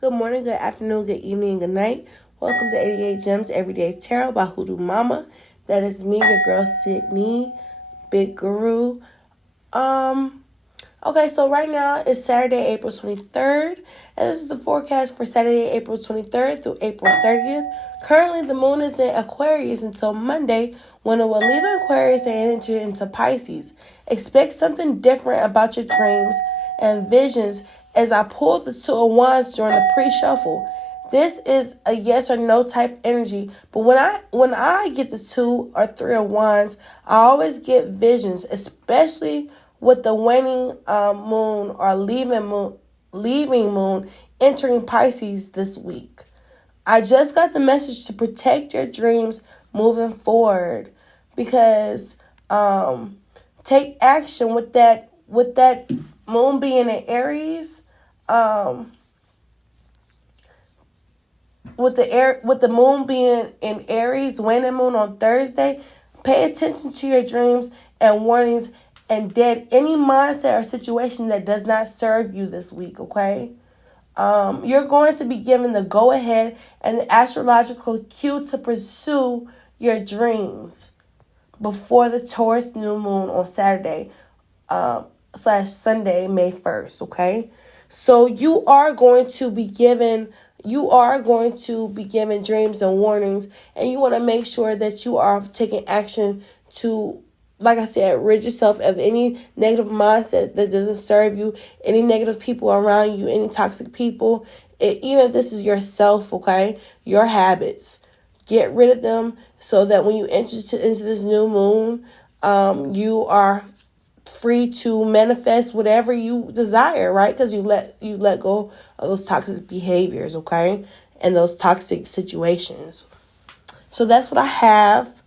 Good morning, good afternoon, good evening, good night. Welcome to 88 Gems Everyday Tarot by Hoodoo Mama. That is me, your girl Sydney, Big Guru. Okay, so right now it's Saturday, April 23rd, and this is the forecast for Saturday, April 23rd through April 30th. Currently, the moon is in Aquarius until Monday, when it will leave Aquarius and enter into Pisces. Expect something different about your dreams and visions as I pulled the Two of Wands during the pre-shuffle. This is a yes or no type energy, but when I get the Two or Three of Wands, I always get visions, especially with the waning moon or leaving moon entering Pisces this week. I just got the message to protect your dreams moving forward, because take action with that moon being in Aries. With the moon being in Aries, waning moon on Thursday, pay attention to your dreams and warnings and dead any mindset or situation that does not serve you this week, okay? You're going to be given the go-ahead and the astrological cue to pursue your dreams before the Taurus new moon on Saturday / Sunday, May 1st, okay? So you are going to be given dreams and warnings, and you want to make sure that you are taking action to, like I said, rid yourself of any negative mindset that doesn't serve you, any negative people around you, any toxic people. Even if this is yourself, okay, your habits, get rid of them so that when you enter into this new moon, you are free to manifest whatever you desire, right? Because you let go of those toxic behaviors, okay, and those toxic situations. So that's what I have.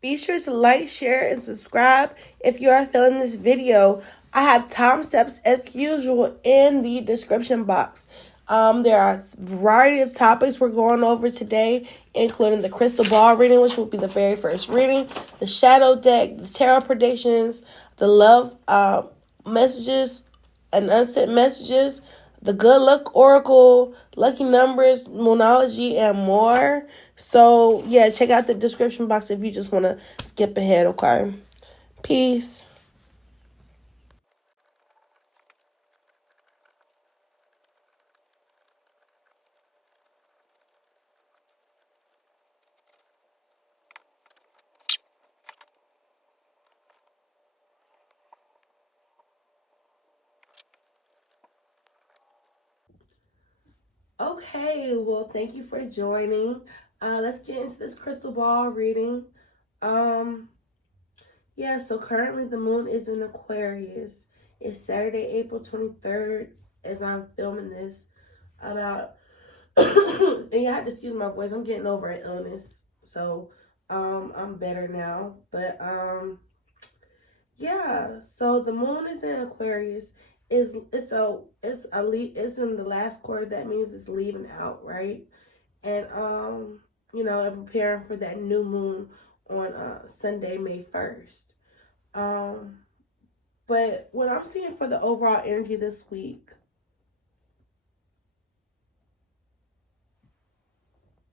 Be sure to like, share, and subscribe if you are feeling this video. I have timestamps as usual in the description box. There are a variety of topics we're going over today, including the crystal ball reading, which will be the very first reading, the shadow deck, the tarot predictions, the love messages and unsent messages, the good luck oracle, lucky numbers, moonology, and more. So, yeah, check out the description box if you just want to skip ahead, okay? Peace. Okay, well, thank you for joining. Let's get into this crystal ball reading. Yeah, so currently the moon is in Aquarius. It's Saturday, April 23rd, as I'm filming this. About and you have to excuse my voice. I'm getting over an illness, so I'm better now. But yeah. So the moon is in Aquarius. It's in the last quarter. That means it's leaving out, right? And and preparing for that new moon on Sunday, May 1st. But what I'm seeing for the overall energy this week,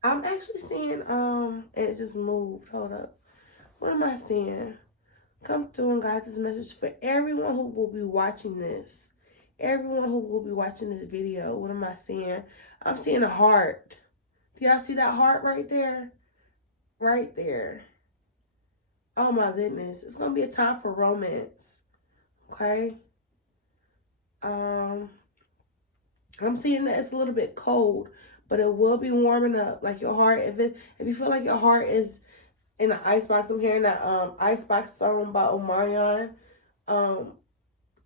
I'm actually seeing and it just moved. Hold up. What am I seeing? Come through and guide this message for everyone who will be watching this. Everyone who will be watching this video. What am I seeing? I'm seeing a heart. Do y'all see that heart right there? Right there. Oh my goodness. It's gonna be a time for romance. Okay. I'm seeing that it's a little bit cold, but it will be warming up. Like your heart, if you feel like your heart is in an icebox, I'm hearing that icebox song by Omarion.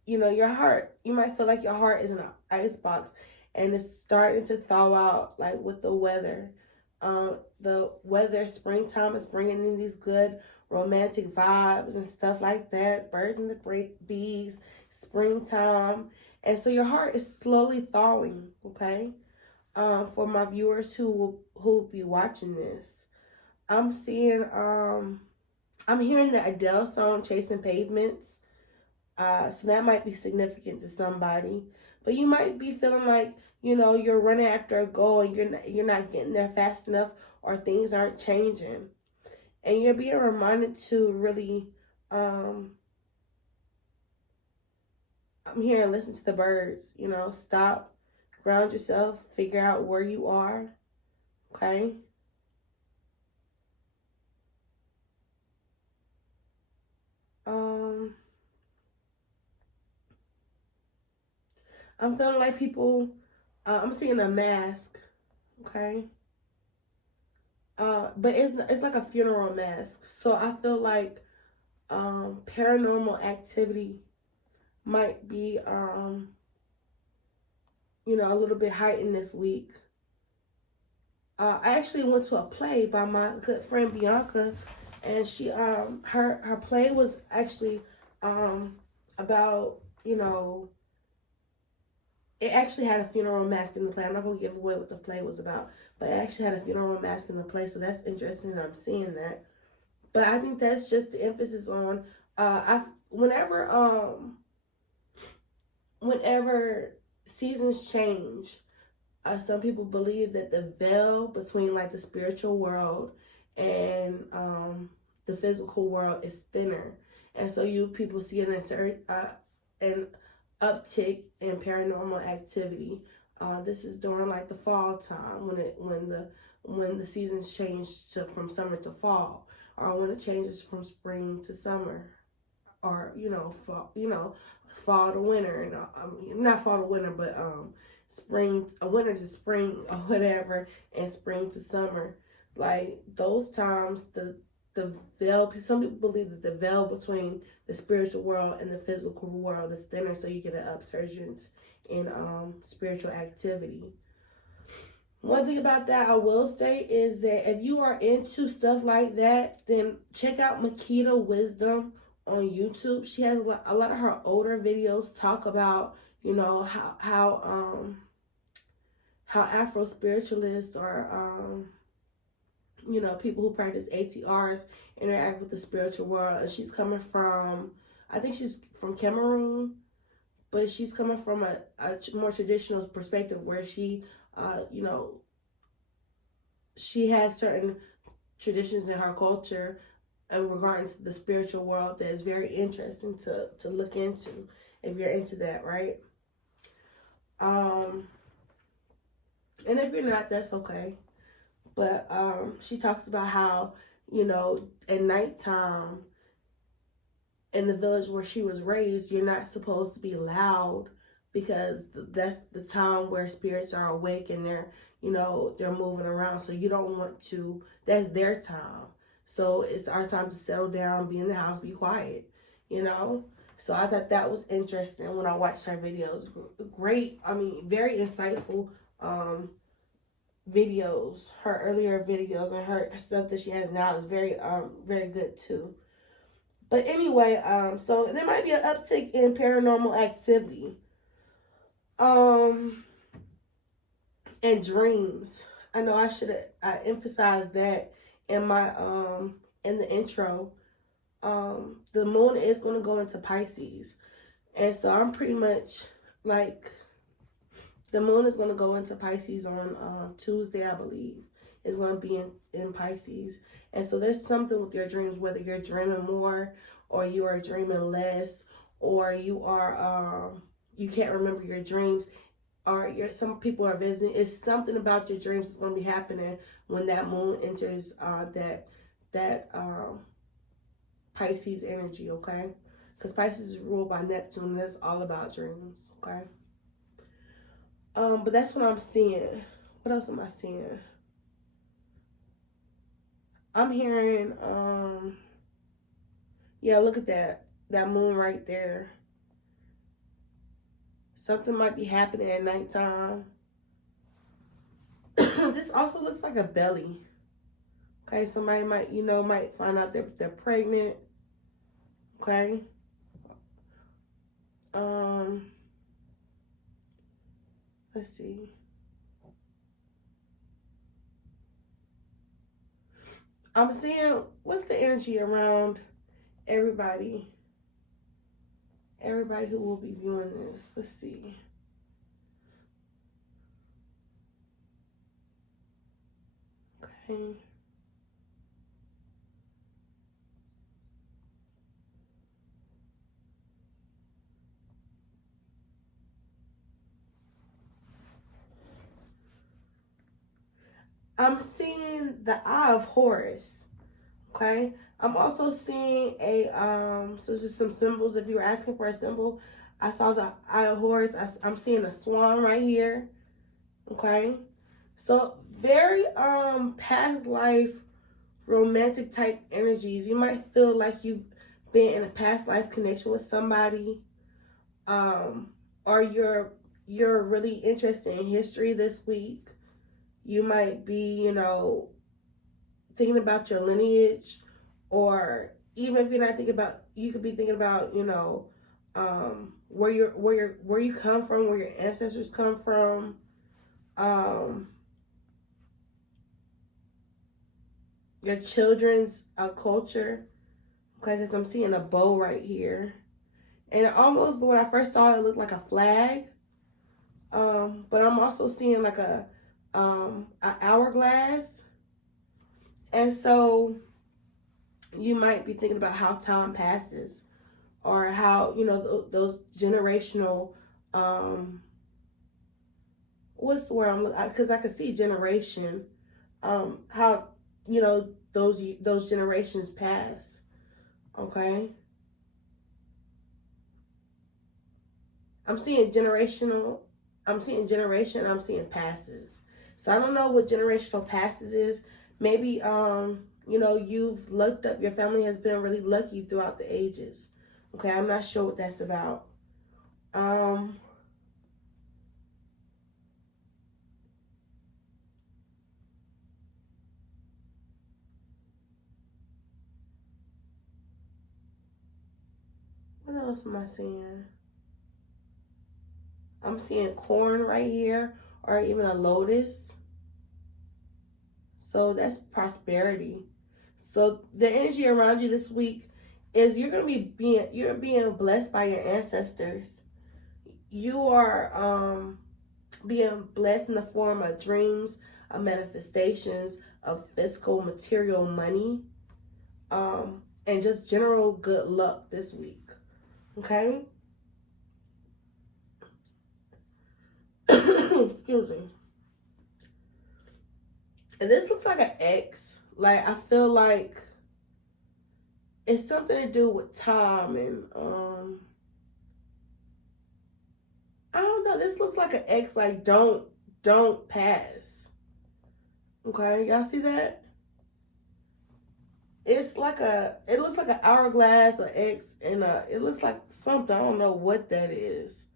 Your heart, you might feel like your heart is in an icebox and it's starting to thaw out, like with the weather. Springtime is bringing in these good romantic vibes and stuff like that. Birds and the bees, springtime. And so your heart is slowly thawing, okay? For my viewers who will be watching this. I'm seeing, I'm hearing the Adele song, Chasing Pavements. So that might be significant to somebody. But you might be feeling like you know, you're running after a goal and you're not getting there fast enough, or things aren't changing. And you're being reminded to really, I'm here and listen to the birds, you know, stop, ground yourself, figure out where you are, okay? I'm feeling like people, I'm seeing a mask, okay? But it's like a funeral mask. So I feel like paranormal activity might be, you know, a little bit heightened this week. I actually went to a play by my good friend Bianca, and she her play was actually about, you know, it actually had a funeral mask in the play. I'm not gonna give away what the play was about, but it actually had a funeral mask in the play, so that's interesting. I'm seeing that. But I think that's just the emphasis on whenever seasons change, some people believe that the veil between like the spiritual world and the physical world is thinner, and so you people see an uptick in paranormal activity. This is during like the fall time when the seasons change from summer to fall, or when it changes from spring to summer, or fall to winter, and I mean not fall to winter, but spring, winter to spring or whatever, and spring to summer. Like those times, the veil. Some people believe that the veil between the spiritual world and the physical world is thinner, so you get an upsurgence in spiritual activity. One thing about that I will say is that if you are into stuff like that, then check out Makeda Wisdom on YouTube. She has a lot of her older videos talk about, you know, how Afro spiritualists or you know, people who practice ATRs interact with the spiritual world. And she's coming from, I think she's from Cameroon, but she's coming from a more traditional perspective where she, you know, she has certain traditions in her culture regarding to the spiritual world that is very interesting to look into if you're into that, right? And if you're not, that's okay. But she talks about how, you know, at nighttime in the village where she was raised, you're not supposed to be loud because that's the time where spirits are awake and they're, you know, they're moving around. So you don't want to, that's their time. So it's our time to settle down, be in the house, be quiet, you know? So I thought that was interesting when I watched her videos. Great, I mean, very insightful videos. Her earlier videos and her stuff that she has now is very good too. But anyway, so there might be an uptick in paranormal activity. And dreams. I know I emphasized that in my in the intro. The moon is going to go into Pisces. And so I'm pretty much like, the moon is going to go into Pisces on Tuesday, I believe. It's going to be in Pisces. And so there's something with your dreams, whether you're dreaming more or you are dreaming less, or you are, you can't remember your dreams, or some people are visiting. It's something about your dreams that's going to be happening when that moon enters that Pisces energy, okay? Because Pisces is ruled by Neptune, and that's all about dreams, okay? But that's what I'm seeing. What else am I seeing? I'm hearing, yeah, look at that moon right there. Something might be happening at nighttime. This also looks like a belly. Okay, somebody might find out they're pregnant. Okay. Let's see. I'm seeing, what's the energy around everybody who will be viewing this? Let's see. Okay. I'm seeing the Eye of Horus. Okay. I'm also seeing a so just some symbols. If you were asking for a symbol, I saw the Eye of Horus. I'm seeing a swan right here. Okay. So very past life romantic type energies. You might feel like you've been in a past life connection with somebody. Or you're really interested in history this week. You might be, thinking about your lineage, or even if you're not thinking about, you could be thinking about, where you come from, where your ancestors come from. Your children's culture, because I'm seeing a bow right here, and almost when I first saw it, it looked like a flag. But I'm also seeing like a hourglass, and so you might be thinking about how time passes, or how those generational what's the word I'm looking, because I could see generation, how those generations pass. Okay, I'm seeing generational, I'm seeing generation, I'm seeing passes. So I don't know what generational passes is. Maybe you've looked up, your family has been really lucky throughout the ages. Okay, I'm not sure what that's about. What else am I seeing? I'm seeing corn right here, or even a lotus. So that's prosperity. So the energy around you this week is you're being blessed by your ancestors. You are being blessed in the form of dreams, of manifestations, of physical material money, and just general good luck this week. Okay? Excuse me. And this looks like an X. Like, I feel like it's something to do with time, and I don't know. This looks like an X, like don't pass. Okay, y'all see that? It's like it looks like an hourglass, an X, and it looks like something. I don't know what that is.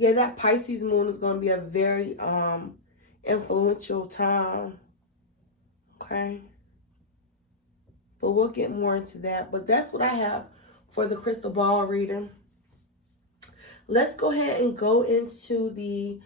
Yeah, that Pisces moon is going to be a very influential time. Okay, but we'll get more into that. But that's what I have for the crystal ball reading. Let's go ahead and go into the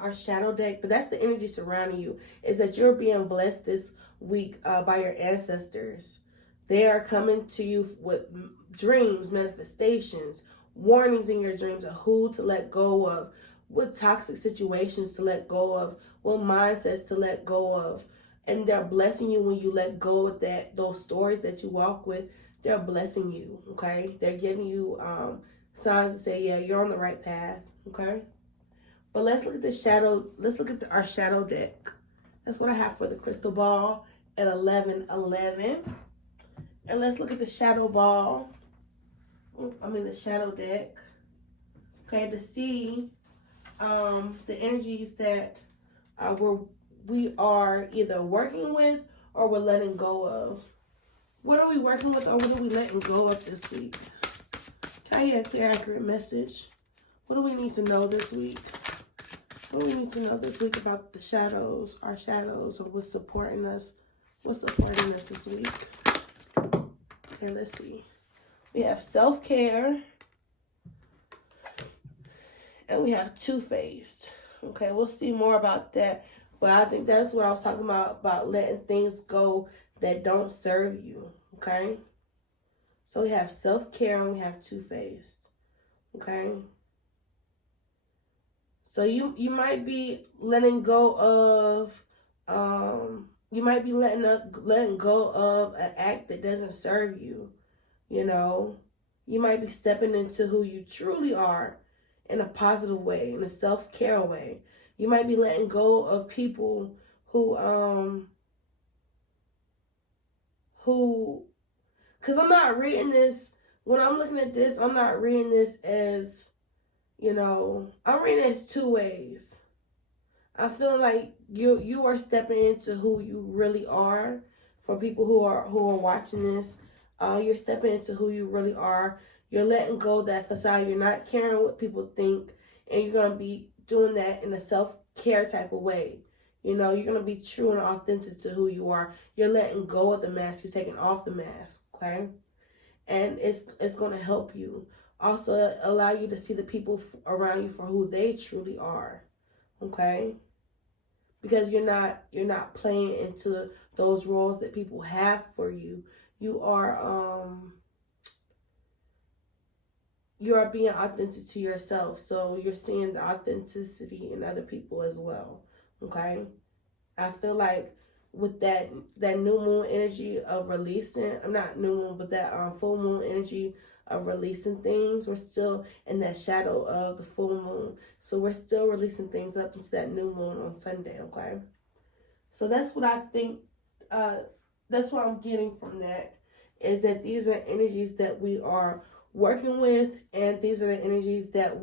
our shadow deck. But that's the energy surrounding you, is that you're being blessed this week by your ancestors. They are coming to you with dreams, manifestations, warnings in your dreams of who to let go of, what toxic situations to let go of, what mindsets to let go of. And they're blessing you when you let go of those stories that you walk with. They're blessing you. Okay, they're giving you signs to say, yeah, you're on the right path. Okay, but let's look at the shadow. Let's look at our shadow deck. That's what I have for the crystal ball at 11:11. And let's look at the shadow ball. The shadow deck. Okay, to see the energies that we are either working with or we're letting go of. What are we working with, or what are we letting go of this week? Can I get a clear, accurate message? What do we need to know this week? What do we need to know this week about the shadows, our shadows, or what's supporting us? What's supporting us this week? Okay, let's see. We have self-care, and we have two-faced. Okay, we'll see more about that. But I think that's what I was talking about letting things go that don't serve you. Okay? So we have self-care and we have two-faced. Okay? So you might be letting go of, you might be letting go of an act that doesn't serve you. You know, you might be stepping into who you truly are in a positive way, in a self-care way. You might be letting go of people who, because I'm not reading this, when I'm looking at this, I'm not reading this as, I'm reading it as two ways. I feel like you are stepping into who you really are. For people who are watching this, you're stepping into who you really are. You're letting go of that facade. You're not caring what people think, and you're gonna be doing that in a self-care type of way. You're gonna be true and authentic to who you are. You're letting go of the mask. You're taking off the mask, okay? And it's gonna help you. Also, allow you to see the people around you for who they truly are, okay? Because you're not playing into those roles that people have for you. You are being authentic to yourself. So you're seeing the authenticity in other people as well. Okay? I feel like with that new moon energy of releasing, I'm not new moon, but that full moon energy of releasing things, we're still in that shadow of the full moon. So we're still releasing things up into that new moon on Sunday, okay? So that's what I think, that's what I'm getting from that, is that these are energies that we are working with, and these are the energies that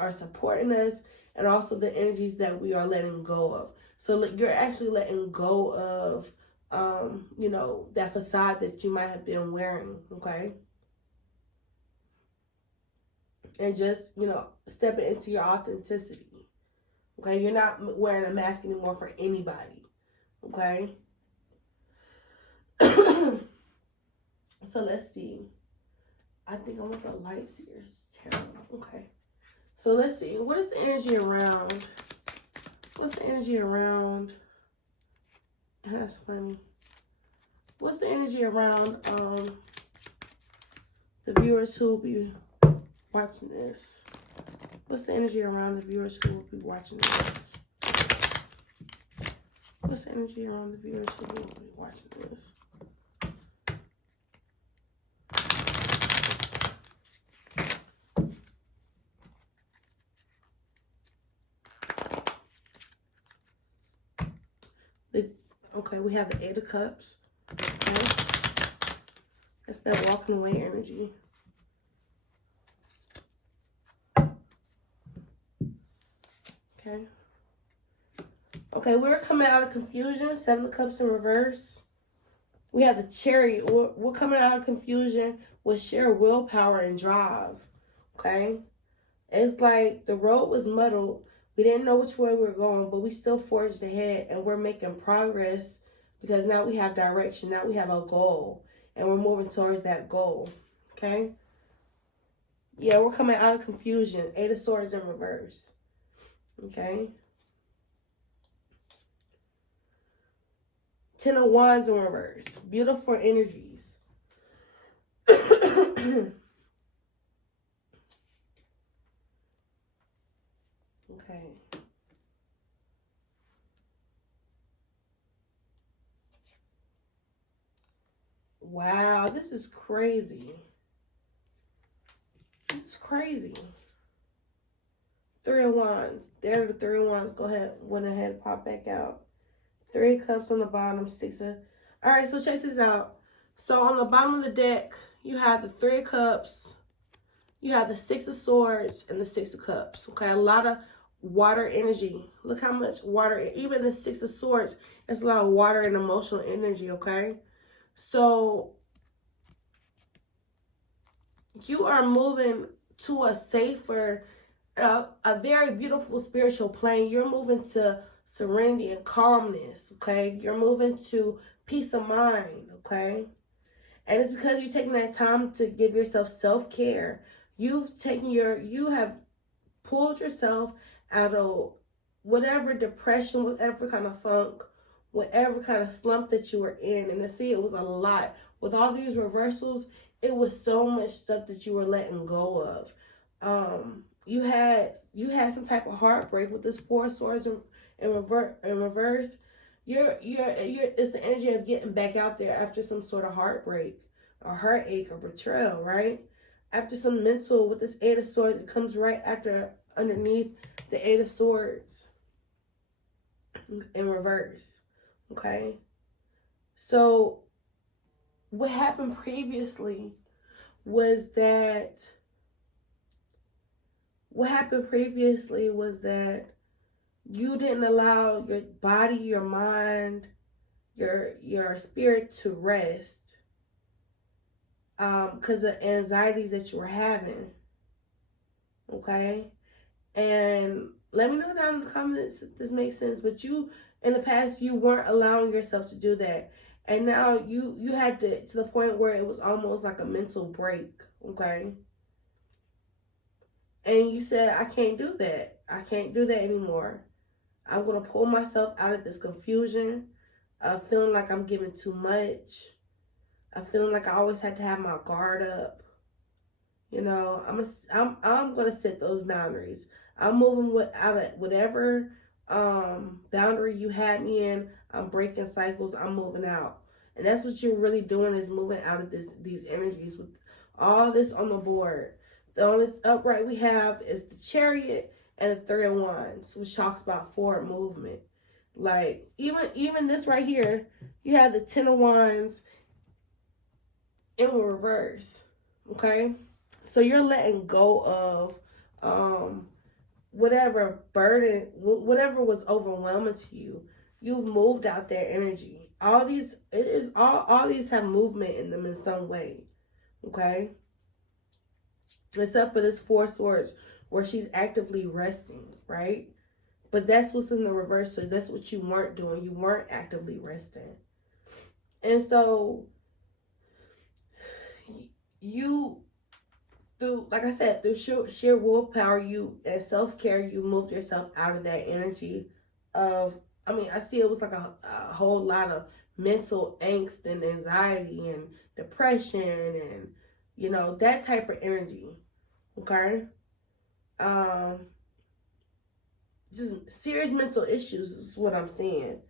are supporting us, and also the energies that we are letting go of. So you're actually letting go of, that facade that you might have been wearing, okay? And just, stepping into your authenticity, okay? You're not wearing a mask anymore for anybody, okay? So let's see. I think I want the lights here. It's terrible. Okay. So let's see. What is the energy around? What's the energy around? That's funny. What's the energy around the viewers who will be watching this? What's the energy around the viewers who will be watching this? What's the energy around the viewers who will be watching this? Okay, we have the Eight of Cups. Okay. That's that walking away energy. Okay. Okay, we're coming out of confusion. Seven of Cups in reverse. We have the Chariot. We're coming out of confusion with sheer willpower and drive. Okay. It's like the road was muddled. We didn't know which way we were going, but we still forged ahead, and we're making progress because now we have direction. Now we have a goal, and we're moving towards that goal. Okay? Yeah, we're coming out of confusion. Eight of Swords in reverse. Okay? Ten of Wands in reverse. Beautiful energies. Okay. Wow, this is crazy. This is crazy. Three of Wands. There, the Three of Wands. Go ahead. Went ahead and pop back out. Three of Cups on the bottom. Six of... All right, so check this out. So on the bottom of the deck, you have the Three of Cups. You have the Six of Swords and the Six of Cups. Okay, a lot of water energy. Look how much water. Even the Six of Swords, it's a lot of water and emotional energy, okay? So you are moving to a safer, a very beautiful spiritual plane. You're moving to serenity and calmness, okay? You're moving to peace of mind, okay? And it's because you're taking that time to give yourself self-care. You have pulled yourself out of whatever depression, whatever kind of funk, whatever kind of slump that you were in. And to see, it was a lot. With all these reversals, it was so much stuff that you were letting go of. You had some type of heartbreak with this Four of Swords in reverse. You're it's the energy of getting back out there after some sort of heartbreak or heartache or betrayal, right? After some mental, with this Eight of Swords, it comes right after, underneath the Eight of Swords in reverse. Okay, so what happened previously was that you didn't allow your body, your mind, your spirit to rest because of anxieties that you were having. Okay, and let me know down in the comments if this makes sense. But you, in the past, you weren't allowing yourself to do that, and now you had to the point where it was almost like a mental break. Okay, and you said, I can't do that. I can't do that anymore. I'm going to pull myself out of this confusion of feeling like I'm giving too much. I'm feeling like I always had to have my guard up. You know, I'm going to set those boundaries. I'm moving out of whatever boundary you had me in. I'm breaking cycles. I'm moving out. And that's what you're really doing, is moving out of these energies with all this on the board. The only upright we have is the Chariot and the Three of Wands, which talks about forward movement. Like, even this right here, you have the Ten of Wands in reverse. Okay? So you're letting go of whatever burden, whatever was overwhelming to you. You've moved out that energy. All these have movement in them in some way. Okay? Except for this Four of Swords, where she's actively resting, right? But that's what's in the reverse. So that's what you weren't doing. You weren't actively resting. And so you, through, like I said, through sheer willpower, you and self-care, you moved yourself out of that energy of, I mean, I see it was like a whole lot of mental angst and anxiety and depression and, you know, that type of energy. Okay? Just serious mental issues is what I'm seeing.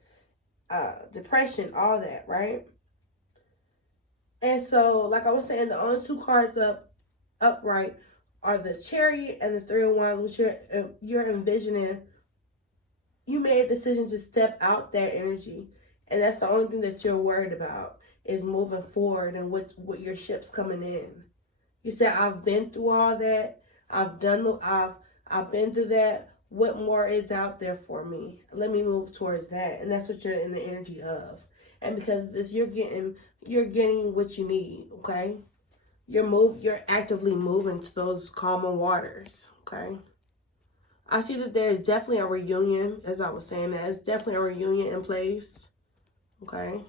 Depression, all that, right? And so, like I was saying, the only two cards upright are the Chariot and the Three of Wands, which you're envisioning. You made a decision to step out that energy, and that's the only thing that you're worried about, is moving forward and what your ship's coming in. You said, I've been through all that. I've been through that. What more is out there for me? Let me move towards that. And that's what you're in the energy of. And because of this, you're getting what you need, okay? You're actively moving to those calmer waters, okay? I see that there's definitely a reunion, as I was saying, there's definitely a reunion in place, okay?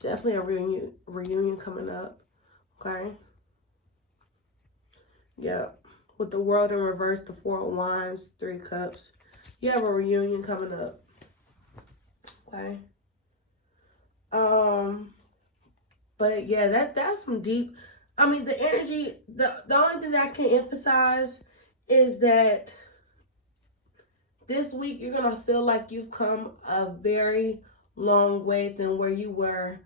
Definitely a reunion coming up, okay? Yep. With the World in reverse, the Four of Wands, Three Cups. You have a reunion coming up. Okay. But yeah, that's some deep. I mean, the energy. The only thing that I can emphasize is that this week you're gonna feel like you've come a very long way than where you were.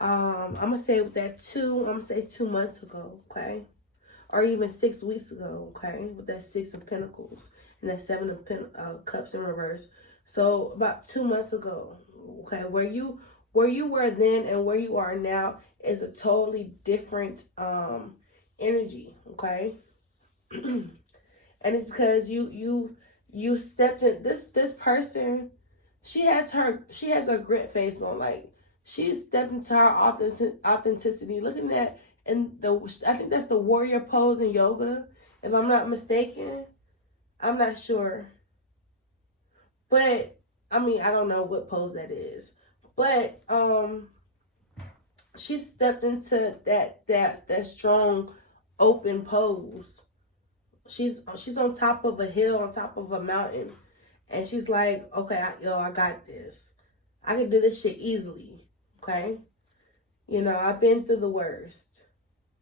I'm gonna say with that I'm gonna say 2 months ago. Okay. Or even 6 weeks ago, okay, with that Six of Pentacles and that Seven of Cups in reverse. So about 2 months ago, okay, where you were then and where you are now is a totally different energy, okay. And it's because you stepped in. This person, she has a grit face on, like she stepped into her authenticity. Looking at, and I think that's the warrior pose in yoga, if I'm not mistaken. I'm not sure, but I mean, I don't know what pose that is, but she stepped into that strong open pose. She's on top of a hill, on top of a mountain, and she's like, okay, I got this. I can do this shit easily, okay? You know, I've been through the worst,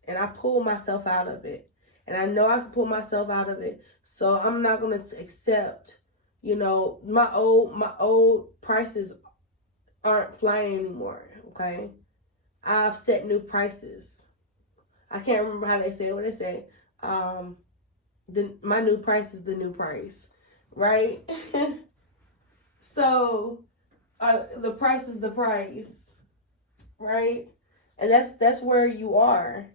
and I pulled myself out of it. and I know I can pull myself out of it. So I'm not gonna accept, you know, my old prices aren't flying anymore. Okay, I've set new prices. I can't remember how they say it. What they say, my new price is the new price, right? So the price is the price, right? And that's where you are,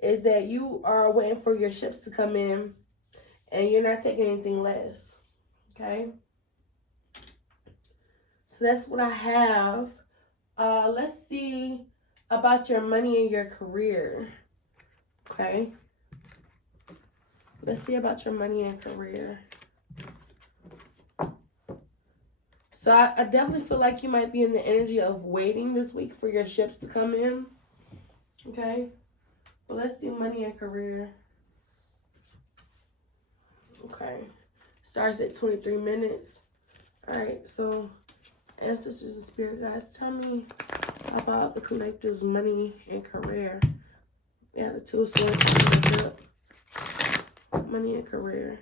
is that you are waiting for your ships to come in, and you're not taking anything less. Okay, so that's what I have. Let's see about your money and your career. Okay, let's see about your money and career. So I definitely feel like you might be in the energy of waiting this week for your ships to come in. Okay, but let's see money and career. Okay, starts at 23 minutes. All right, so ancestors and spirit guides, tell me about the collective's money and career. Yeah, the two of swords coming up. Money and career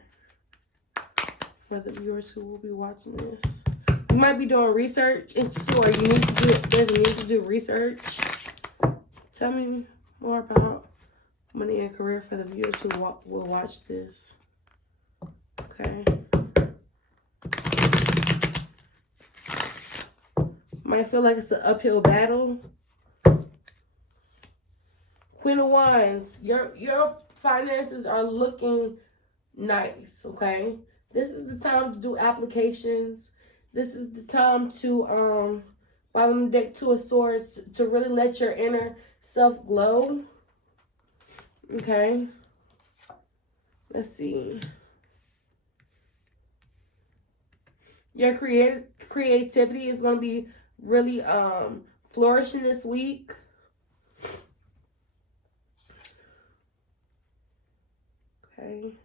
for the viewers who will be watching this. You might be doing research into, or you need to do, there's a need to do research. Tell me more about money and career for the viewers who will watch this. Okay. Might feel like it's an uphill battle. Queen of Wands, your finances are looking nice, okay? This is the time to do applications. This is the time to bottom deck Two of Swords, to really let your inner self glow. Okay. Let's see. Your creativity is going to be really flourishing this week. Okay.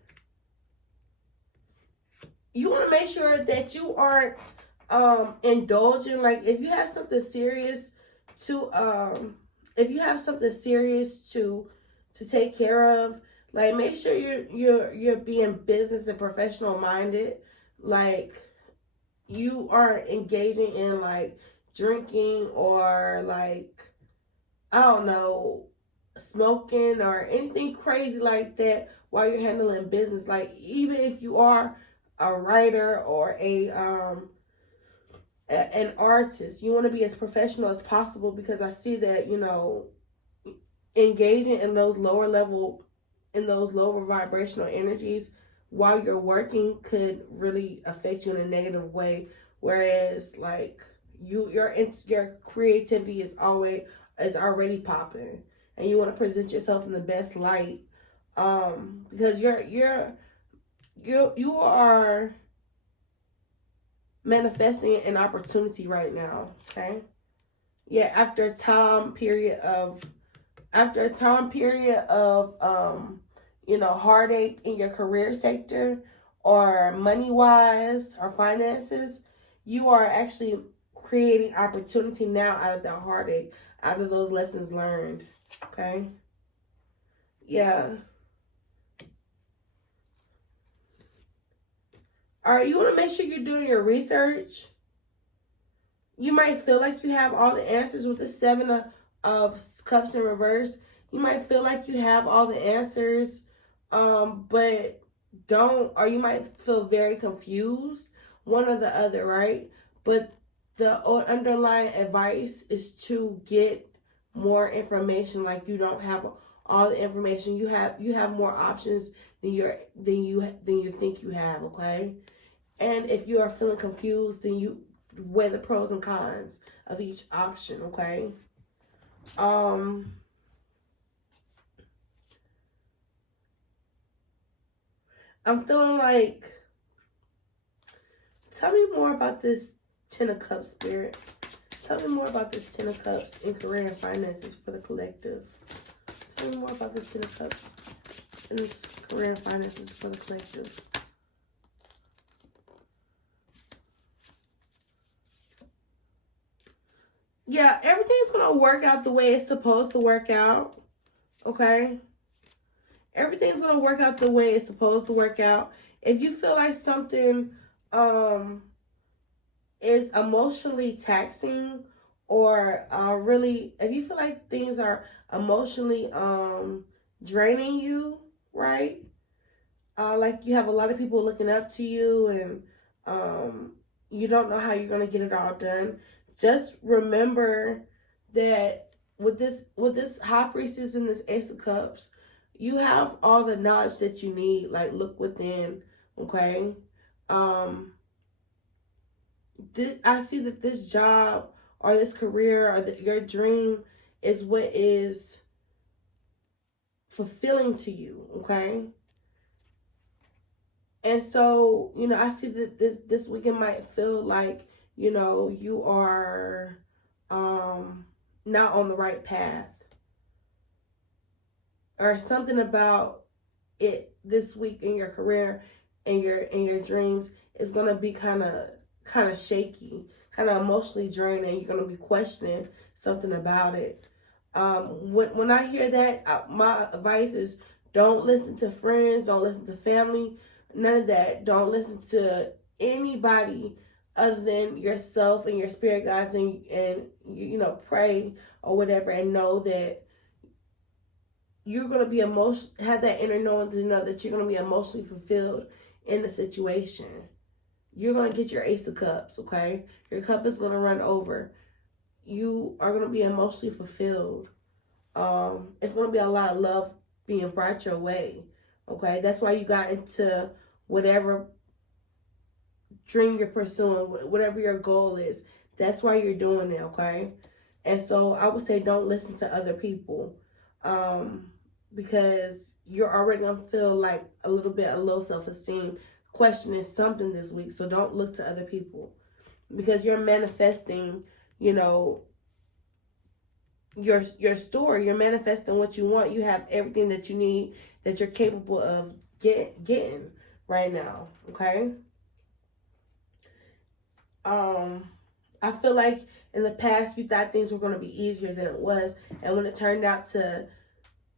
You want to make sure that you aren't indulging. Like, if you have something serious to take care of, like, make sure you're being business and professional minded. Like, you aren't engaging in like drinking or like, I don't know, smoking or anything crazy like that while you're handling business. Like, even if you are a writer or an artist, you want to be as professional as possible, because I see that, you know, engaging in those lower vibrational energies while you're working could really affect you in a negative way. Whereas, like, your creativity is already popping, and you want to present yourself in the best light, because you are manifesting an opportunity right now. Okay, yeah, after a time period of you know, heartache in your career sector or money wise or finances, you are actually creating opportunity now out of that heartache, out of those lessons learned. Okay, yeah. All right, you want to make sure you're doing your research. You might feel like you have all the answers with the Seven of Cups in reverse. You might feel like you have all the answers, but don't, or you might feel very confused, one or the other, right? But the underlying advice is to get more information. Like, you don't have all the information. You have more options than you think you have. Okay, and if you are feeling confused, then you weigh the pros and cons of each option. Okay. I'm feeling like, tell me more about this Ten of Cups, Spirit. Tell me more about this Ten of Cups in career and finances for the collective. Tell me more about this Ten of Cups in this career and finances for the collective. Yeah, everything's going to work out the way it's supposed to work out. Okay? Everything's going to work out the way it's supposed to work out. If you feel like something is emotionally taxing, or really, if you feel like things are emotionally draining you, right? Like you have a lot of people looking up to you, and you don't know how you're going to get it all done. Just remember that with this High Priestess and this Ace of Cups, you have all the knowledge that you need. Like, look within, okay? I see that this job or this career or your dream is what is fulfilling to you, okay? And so, I see that this weekend might feel like, you are not on the right path, or something about it this week in your career and your dreams is going to be kind of shaky, kind of emotionally draining. You're going to be questioning something about it. When I hear that, my advice is don't listen to friends, don't listen to family, none of that. Don't listen to anybody other than yourself and your spirit guides, and pray or whatever, and know that you're going to be have that inner knowing to know that you're going to be emotionally fulfilled in the situation. You're going to get your Ace of Cups, okay? Your cup is going to run over. You are going to be emotionally fulfilled. It's going to be a lot of love being brought your way, okay? That's why you got into whatever dream you're pursuing, whatever your goal is. That's why you're doing it, okay? And so I would say don't listen to other people, because you're already going to feel like a little bit of low self-esteem, questioning something this week. So don't look to other people, because you're manifesting, your story. You're manifesting what you want. You have everything that you need, that you're capable of getting right now, okay? I feel like in the past you thought things were going to be easier than it was, and when it turned out to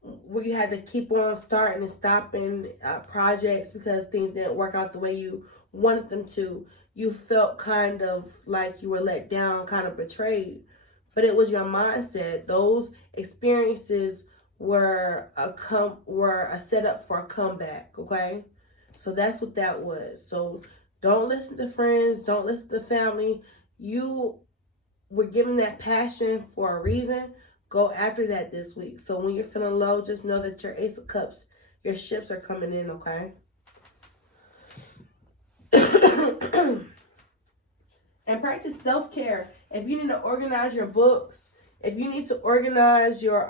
where you had to keep on starting and stopping projects because things didn't work out the way you wanted them to, you felt kind of like you were let down, kind of betrayed. But it was your mindset. Those experiences were a setup for a comeback, okay? So that's what that was. So don't listen to friends, don't listen to family. You were given that passion for a reason. Go after that this week. So when you're feeling low, just know that your Ace of Cups, your ships are coming in, okay? And practice self-care. If you need to organize your books, if you need to organize your,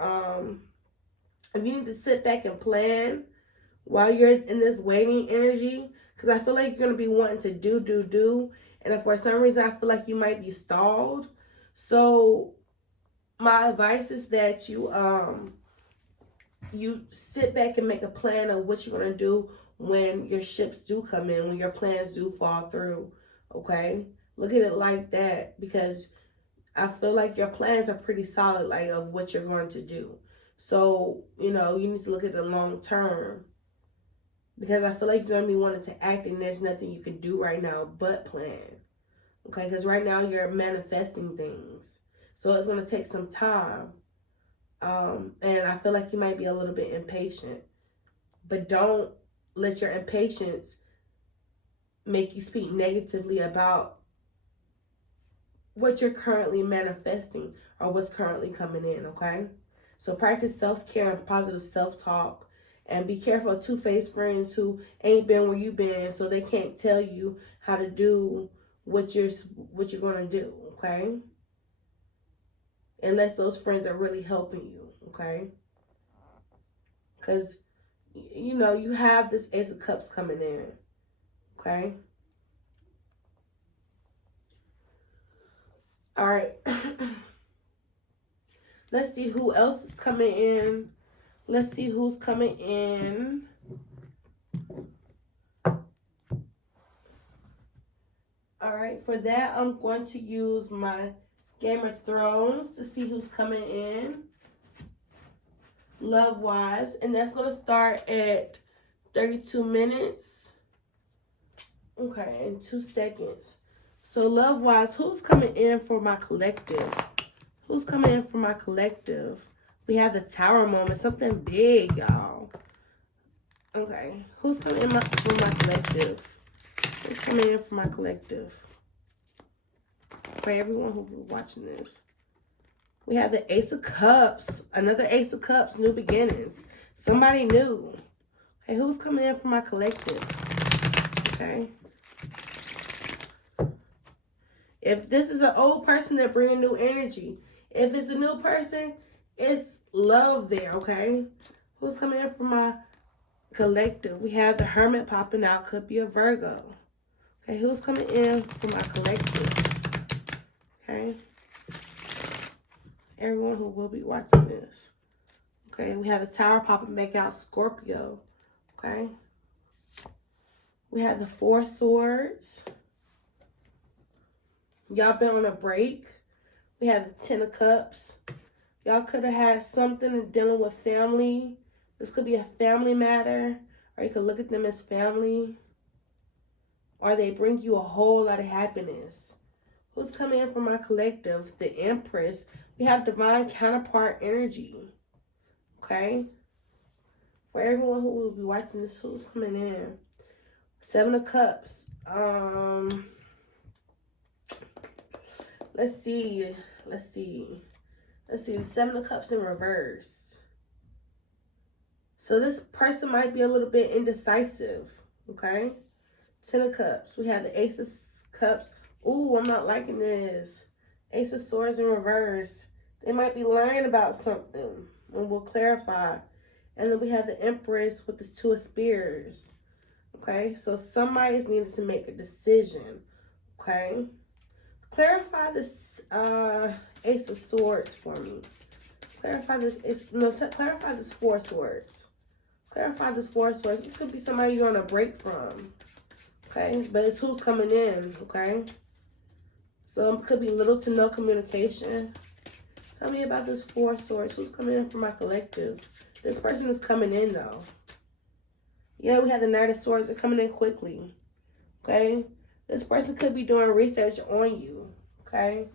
if you need to sit back and plan while you're in this waiting energy, because I feel like you're going to be wanting to do. And if for some reason I feel like you might be stalled. So my advice is that you sit back and make a plan of what you're going to do when your ships do come in, when your plans do fall through, okay? Look at it like that, because I feel like your plans are pretty solid, like, of what you're going to do. So, you need to look at the long term, because I feel like you're going to be wanting to act, and there's nothing you can do right now but plan, okay? Because right now you're manifesting things. So it's going to take some time. And I feel like you might be a little bit impatient. But don't let your impatience make you speak negatively about what you're currently manifesting or what's currently coming in, okay? So practice self-care and positive self-talk. And be careful of two-faced friends who ain't been where you been, so they can't tell you how to do what you're going to do, okay? Unless those friends are really helping you, okay? Because, you have this Ace of Cups coming in, okay? All right. Let's see who else is coming in. Let's see who's coming in. All right, for that, I'm going to use my Game of Thrones to see who's coming in. love-wise. And that's going to start at 32 minutes. Okay, in 2 seconds. So love-wise, who's coming in for my collective? Who's coming in for my collective? We have the Tower moment. Something big, y'all. Okay, who's coming in for my collective? Who's coming in for my collective? For everyone who will be watching this. We have the Ace of Cups. Another Ace of Cups. New beginnings. Somebody new. Okay, who's coming in for my collective? Okay. If this is an old person, they're bringing new energy. If it's a new person, it's love there, okay? Who's coming in for my collective? We have the Hermit popping out. Could be a Virgo. Okay, who's coming in for my collective? Okay. Everyone who will be watching this. Okay, we have the Tower popping back out. Scorpio. Okay. We have the Four Swords. Y'all been on a break. We have the Ten of Cups. Y'all could have had something dealing with family. This could be a family matter. Or you could look at them as family. Or they bring you a whole lot of happiness. Who's coming in for my collective? The Empress. We have divine counterpart energy. Okay? For everyone who will be watching this, who's coming in? Seven of Cups. Let's see. The Seven of Cups in reverse. So this person might be a little bit indecisive. Okay? Ten of Cups. We have the Ace of Cups. Ooh, I'm not liking this. Ace of Swords in reverse. They might be lying about something. And we'll clarify. And then we have the Empress with the Two of Spears. Okay? So somebody's needed to make a decision. Okay? Clarify this Ace of Swords for me. Clarify this Four Swords. Clarify this Four Swords. This could be somebody you're on a break from. Okay? But it's who's coming in. Okay? So it could be little to no communication. Tell me about this Four Swords. Who's coming in for my collective? This person is coming in though. Yeah, we have the Knight of Swords. They're coming in quickly. Okay? This person could be doing research on you, okay?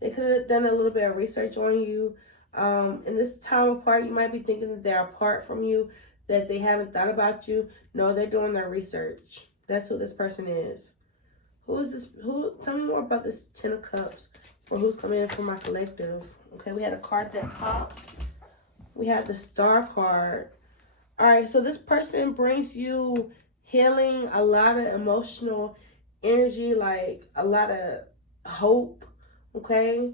They could have done a little bit of research on you. In this time apart, you might be thinking that they're apart from you, that they haven't thought about you. No, they're doing their research. That's who this person is. Who is this? Tell me more about this Ten of Cups, or who's coming in for my collective. Okay, we had a card that popped. We had the Star card. All right, so this person brings you healing, a lot of emotional energy, like a lot of hope, okay?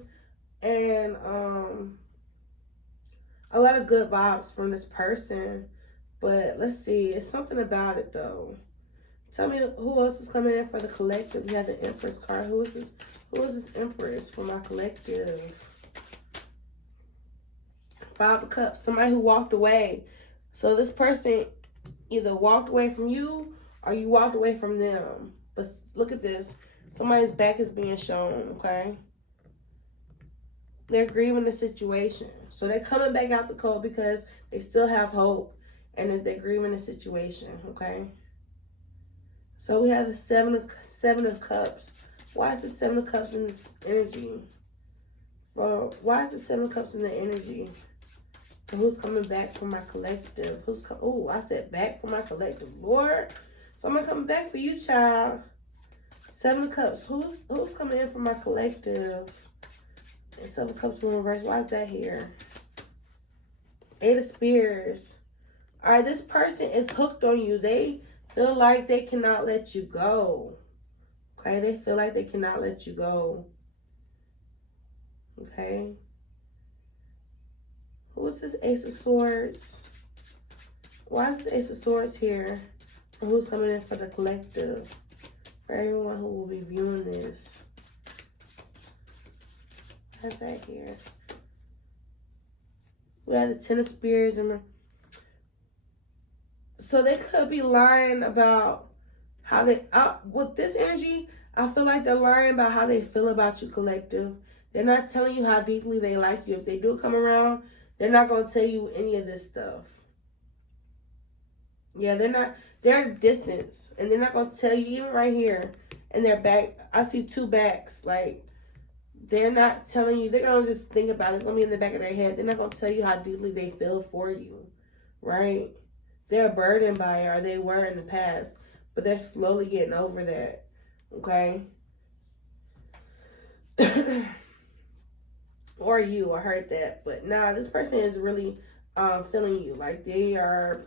And a lot of good vibes from this person. But let's see, it's something about it though. Tell me who else is coming in for the collective. We have the Empress card. Who is this Empress for my collective? Five of Cups. Somebody who walked away. So this person either walked away from you or you walked away from them. But look at this. Somebody's back is being shown, okay? They're grieving the situation. So they're coming back out the cold because they still have hope and that they're grieving the situation, okay? So we have the Seven of Cups. Why is the Seven of Cups in this energy? Well, why is the Seven of Cups in the energy? And who's coming back for my collective? Oh, I said back for my collective. Lord, someone coming back for you, child. Seven of Cups. Who's coming in for my collective? And Seven of Cups in reverse. Why is that here? Eight of Spears. All right, this person is hooked on you. They feel like they cannot let you go. Okay, they feel like they cannot let you go. Okay. Who is this Ace of Swords? Why is this Ace of Swords here? And who's coming in for the collective? For everyone who will be viewing this. What's that here? We have the Ten of Spears. So they could be lying about how they... with this energy, I feel like they're lying about how they feel about you, collective. They're not telling you how deeply they like you. If they do come around, They're not going to tell you any of this stuff. Yeah, they're at a distance. And they're not going to tell you, even right here, in their back. I see 2 backs. Like, they're not telling you. They're going to just think about it. It's going to be in the back of their head. They're not going to tell you how deeply they feel for you. Right? They're burdened by it, or they were in the past. But they're slowly getting over that. Okay? Or you, I heard that. But nah, this person is really feeling you. Like, they are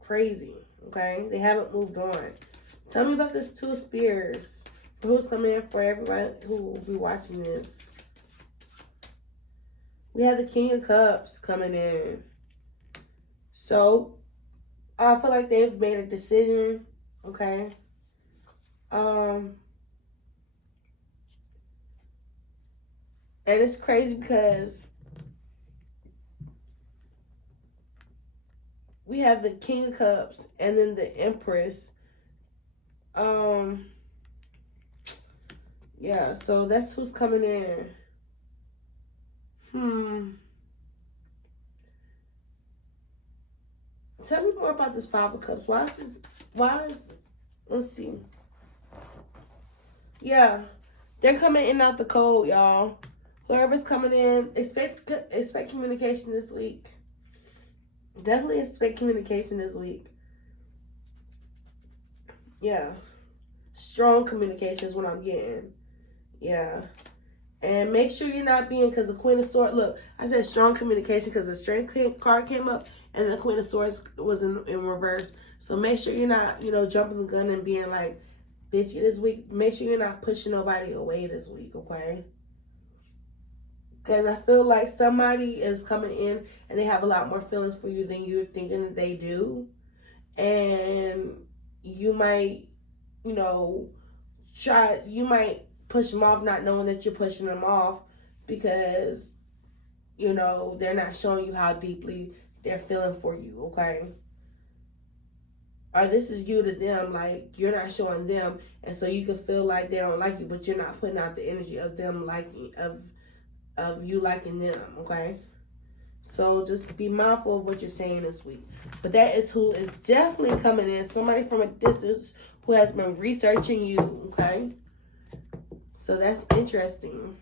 crazy. Okay? They haven't moved on. Tell me about this 2 of Spears. Who's coming in for everyone who will be watching this? We have the King of Cups coming in. So, I feel like they've made a decision. Okay? And it's crazy because we have the King of Cups and then the Empress. Yeah, so that's who's coming in. Tell me more about this 5 of Cups. Let's see. Yeah, they're coming in out the cold, y'all. Whoever's coming in, expect communication this week. Definitely expect communication this week. Yeah. Strong communication is what I'm getting. Yeah. And make sure you're not being, because the Queen of Swords, look, I said strong communication because the Strength card came up and the Queen of Swords was in reverse. So make sure you're not, jumping the gun and being like bitchy this week. Make sure you're not pushing nobody away this week, okay? Because I feel like somebody is coming in and they have a lot more feelings for you than you're thinking that they do. And you might, you might push them off not knowing that you're pushing them off because, they're not showing you how deeply they're feeling for you, okay? Or this is you to them, like you're not showing them, and so you can feel like they don't like you, but you're not putting out the energy of them liking, of you liking them, okay? So just be mindful of what you're saying this week. But that is who is definitely coming in. Somebody from a distance who has been researching you, okay? So that's interesting.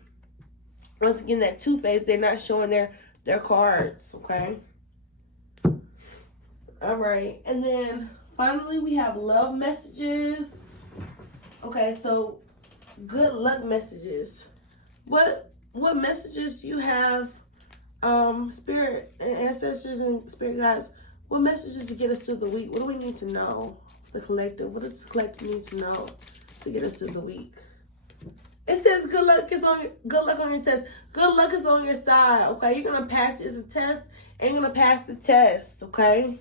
Once again, that Two-Face, they're not showing their cards, okay? All right. And then finally we have love messages. Okay, so good luck messages. What messages do you have, spirit and ancestors and spirit guides? What messages to get us through the week? What do we need to know? The collective. What does the collective need to know to get us through the week? It says good luck on your test. Good luck is on your side, okay? You're gonna pass. It's a test, and you're gonna pass the test, okay?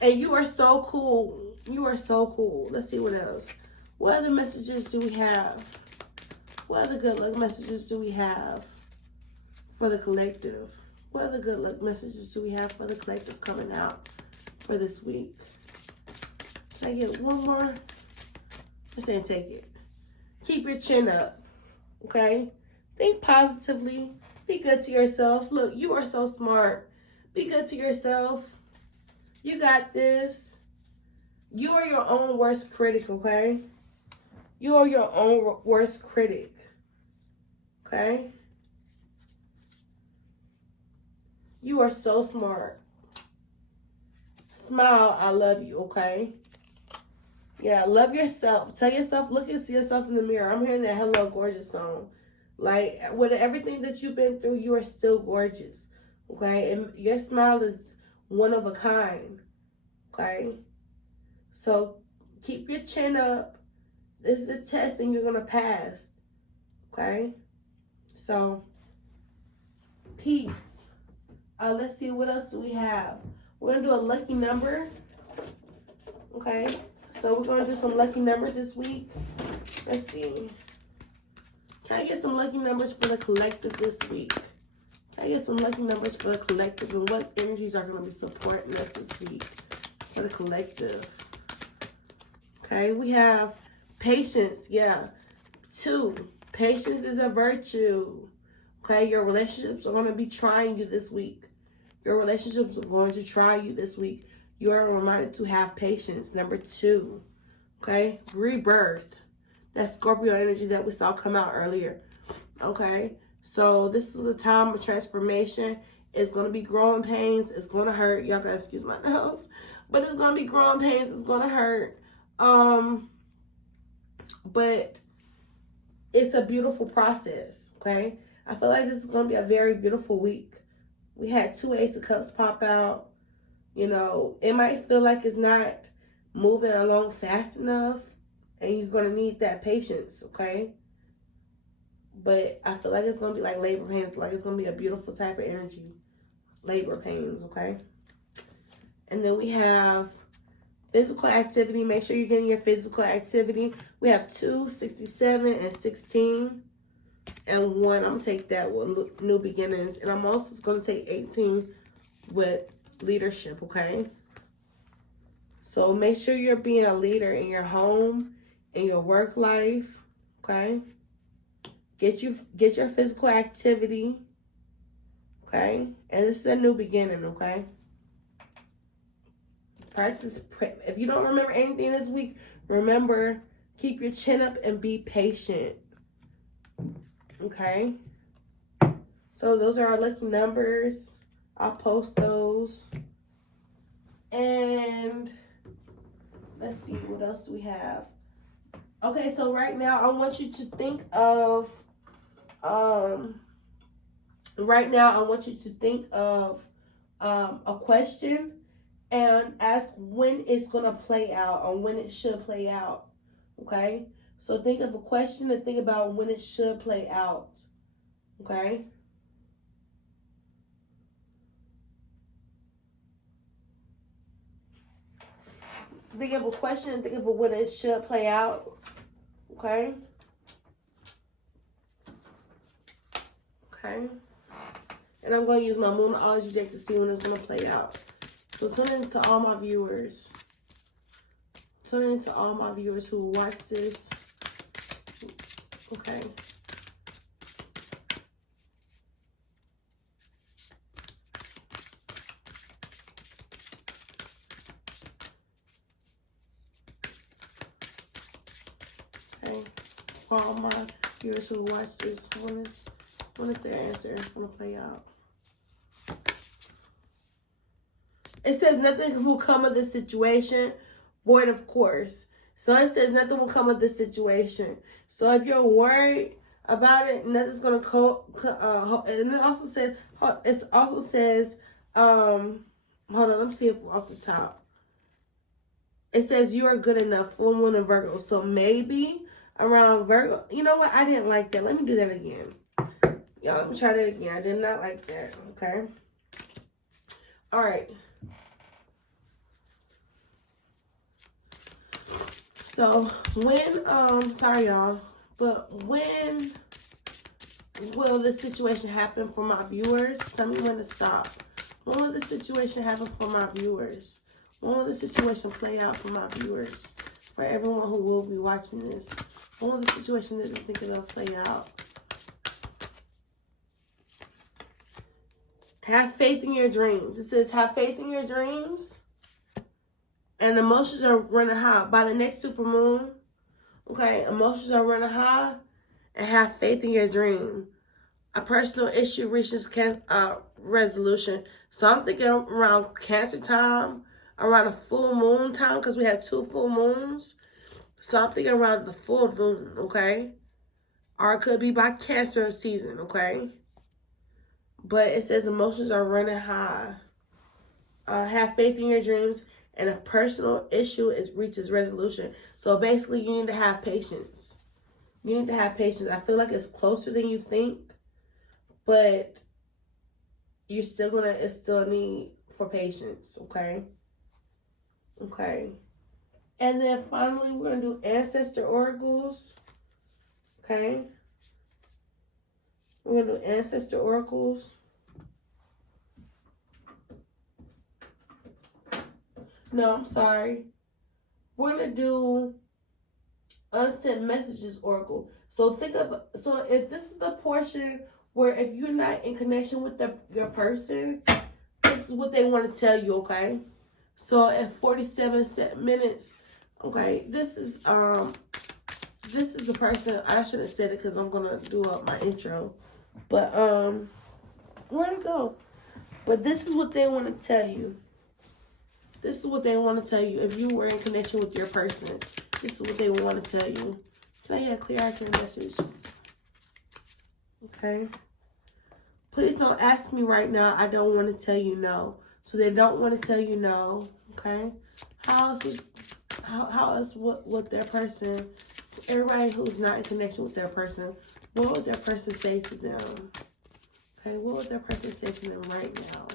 And you are so cool. You are so cool. Let's see what else. What other messages do we have? What other good luck messages do we have for the collective? What other good luck messages do we have for the collective coming out for this week? Can I get one more? I said take it. Keep your chin up, okay? Think positively. Be good to yourself. Look, you are so smart. Be good to yourself. You got this. You are your own worst critic, okay? You are your own worst critic, okay? You are so smart. Smile, I love you, okay? Yeah, love yourself. Tell yourself, look and see yourself in the mirror. I'm hearing that Hello Gorgeous song. Like, with everything that you've been through, you are still gorgeous, okay? And your smile is one of a kind, okay? So, keep your chin up. This is a test and you're going to pass, okay? So, peace. Let's see, what else do we have? We're going to do a lucky number, okay? So, we're going to do some lucky numbers this week. Let's see. Can I get some lucky numbers for the collective this week? Can I get some lucky numbers for the collective? And what energies are going to be supporting us this week for the collective? Okay, we have patience. Yeah. 2. Patience is a virtue. Okay, your relationships are going to be trying you this week. Your relationships are going to try you this week. You are reminded to have patience. Number 2, okay, rebirth. That Scorpio energy that we saw come out earlier. Okay, so this is a time of transformation. It's going to be growing pains. It's going to hurt. Y'all gotta excuse my nose. But it's going to be growing pains. It's going to hurt. But it's a beautiful process, okay? I feel like this is going to be a very beautiful week. We had 2 Ace of Cups pop out. You know, it might feel like it's not moving along fast enough, and you're going to need that patience, okay? But I feel like it's going to be like labor pains, like it's going to be a beautiful type of energy. Labor pains, okay? And then we have physical activity. Make sure you're getting your physical activity. We have 2, 67, and 16. And 1, I'm going to take that with new beginnings. And I'm also going to take 18 with leadership, okay? So make sure you're being a leader in your home, in your work life, okay? Get your physical activity, okay? And this is a new beginning, okay? Practice. If you don't remember anything this week, remember, keep your chin up and be patient, okay? So those are our lucky numbers. I'll post those. And let's see, what else do we have? Okay, so right now I want you to think of a question and ask when it's going to play out or when it should play out, okay? So think of a question and think about when it should play out, okay? Think of a question and think of when it should play out, okay? Okay? And I'm going to use my Moonology deck to see when it's going to play out. So tune in to all my viewers. Tune in to all my viewers who watch this. Okay. Okay. For all my viewers who watch this, when is their answer going to play out? It says nothing will come of this situation, void of course. So it says nothing will come of this situation. So if you're worried about it, nothing's gonna and it also says, hold on, let me see if off the top. It says you are good enough, full moon and Virgo. So maybe around Virgo. You know what? I didn't like that. Let me do that again. Y'all, let me try that again. I did not like that. Okay. All right. So when, sorry y'all, but when will this situation happen for my viewers? Tell me when to stop. When will this situation happen for my viewers? When will the situation play out for my viewers? For everyone who will be watching this. When will the situation that they're thinking of play out? Have faith in your dreams. It says have faith in your dreams. And emotions are running high. By the next supermoon, okay, emotions are running high. And have faith in your dream. A personal issue reaches resolution. So I'm thinking around Cancer time, around a full moon time, because we have 2 full moons. So I'm thinking around the full moon, okay? Or it could be by Cancer season, okay? But it says emotions are running high. Have faith in your dreams. And a personal issue reaches resolution. So basically, you need to have patience. You need to have patience. I feel like it's closer than you think. But you're still gonna, it's still a need for patience, okay? Okay. And then finally, we're gonna do ancestor oracles. Okay. We're gonna do ancestor oracles. No, I'm sorry. We're gonna do unsent messages oracle. So if this is the portion where if you're not in connection with your person, this is what they want to tell you, okay? So at 47 minutes, okay, this is the person. I shouldn't have said it because I'm gonna do up my intro, but where'd it go? But this is what they want to tell you. This is what they want to tell you. If you were in connection with your person, this is what they want to tell you. Can I get a clear, accurate message? Okay. Please don't ask me right now. I don't want to tell you no. So they don't want to tell you no. Okay. How else what their person, everybody who's not in connection with their person, what would their person say to them? Okay. What would their person say to them right now?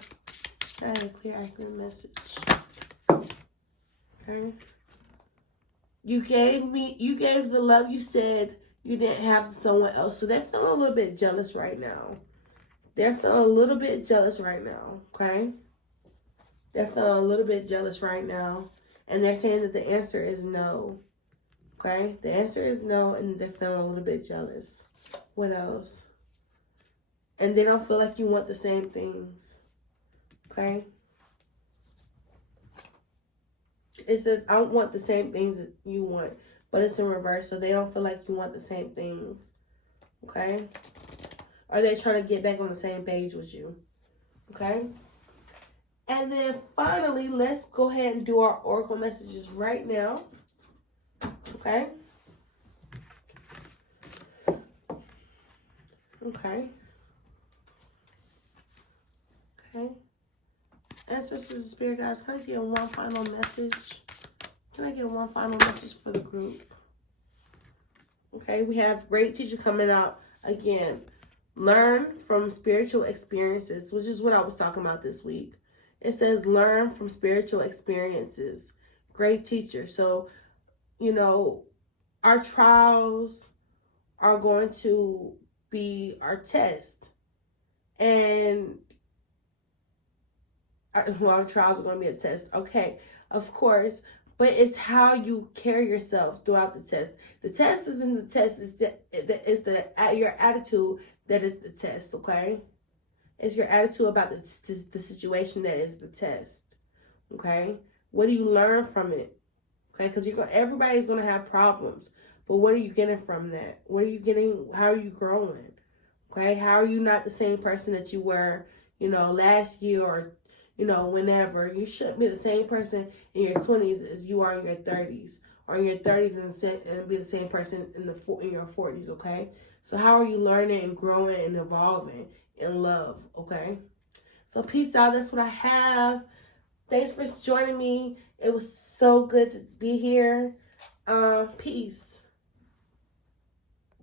Can I get a clear, accurate message? Okay. You gave the love you said you didn't have to someone else. So they're feeling a little bit jealous right now. They're feeling a little bit jealous right now, okay? They're feeling a little bit jealous right now. And they're saying that the answer is no, okay? The answer is no, and they're feeling a little bit jealous. What else? And they don't feel like you want the same things, okay? It says, I want the same things that you want, but it's in reverse, so they don't feel like you want the same things, okay? Are they trying to get back on the same page with you, okay? And then finally, let's go ahead and do our oracle messages right now, okay? Okay. Okay. Ancestors and spirit guides, can I get one final message? Can I get one final message for the group? Okay, we have great teacher coming out again. Learn from spiritual experiences, which is what I was talking about this week. It says learn from spiritual experiences. Great teacher. So, you know, our trials are going to be our test. And our trials are going to be a test. Okay, of course. But it's how you carry yourself throughout the test. The test isn't the test. It's your attitude that is the test, okay? It's your attitude about the situation that is the test, okay? What do you learn from it? Okay, because everybody's going to have problems. But what are you getting from that? What are you getting? How are you growing? Okay, how are you not the same person that you were, last year or, whenever? You shouldn't be the same person in your 20s as you are in your 30s, or in your 30s and be the same person in your 40s, okay? So how are you learning and growing and evolving in love, okay? So peace out. That's what I have. Thanks for joining me. It was so good to be here. Peace.